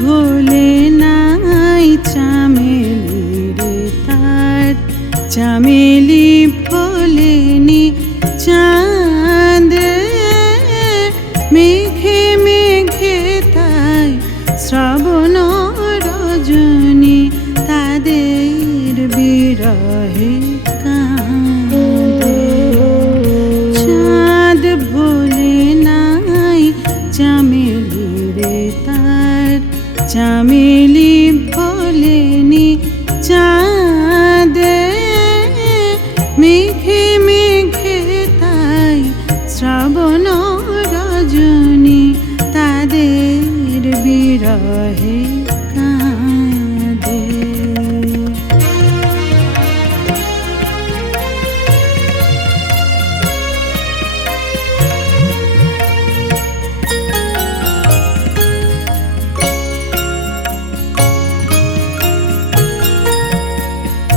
ভোলে নাই চামেলি রে তার, চামেলি ভোলেনি চাঁদ। মেঘে মেঘে তাই শ্রাবণ রজনী, তাদের বিরহে কাঁদে। চাঁদ ভোলে নাই চামেলি রে তার, চামেলি ভোলেনি চাঁদ। মেঘে মেঘে তাই শ্রাবণ রজনী, তাদের বিরহে কাঁদে।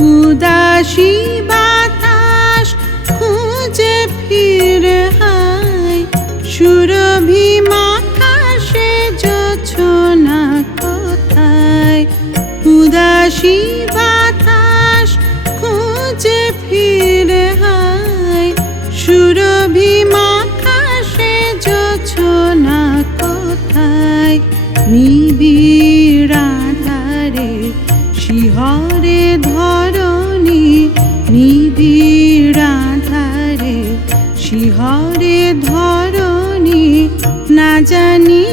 উদাসী বাতাস খুঁজে ফিরে হায়, সুরভি মাখা সে জোছনা কোথায়। উদাসী বাতাস খুঁজে ফিরে হায়, সুরভি মাখা সে জোছনা কোথায়। নিবিড় আঁধারে শিহরে ধরণী, নিবিড় আঁধারে শিহরে ধরণী, না জানি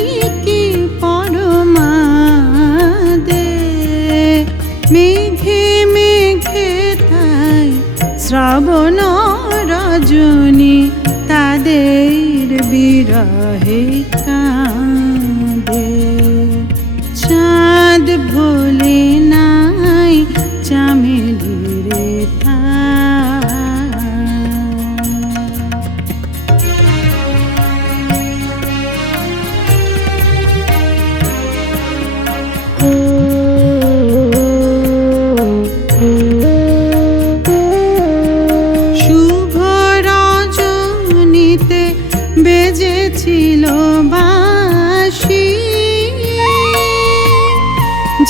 কি পরমাদে। মেঘে মেঘে তাই শ্রাবণ রজনী, তাদের বিরহে কাঁদে। চাঁদ ভোলে নাই চামেলি রে তার। শুভ রজনীতে বেজেছিল বাঁশি,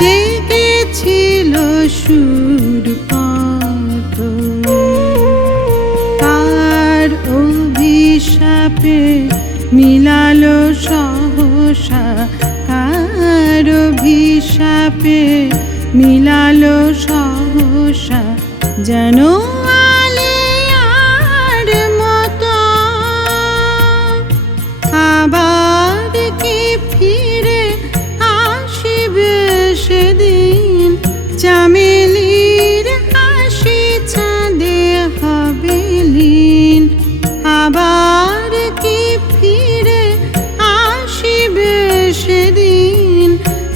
জেগেছিল সুর কত। তার অভিশাপে মিলালো সহসা, কার অভিশাপে মিলালো সহসা, যেন আলেয়ার মতো। আবার কি ফিরে আসিবে সেদিন, চামেলির হাসি চাঁদে হবে লীন। আবার কি ফিরে আসিবে সেদিন,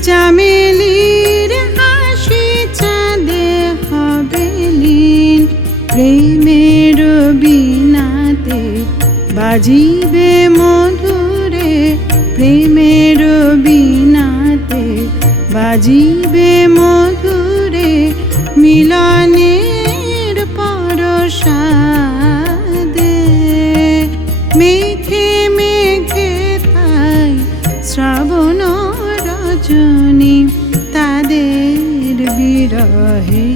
চামেলির হাসি চাঁদে হবে লীন। প্রেমের বীণাতে বাজিবে মধুরে, প্রেমের বীণাতে বাজিবে মধুরে, মিলনের পরশাদে। মেঘে মেঘে তাই শ্রাবণ রজনী, তাদের বিরহে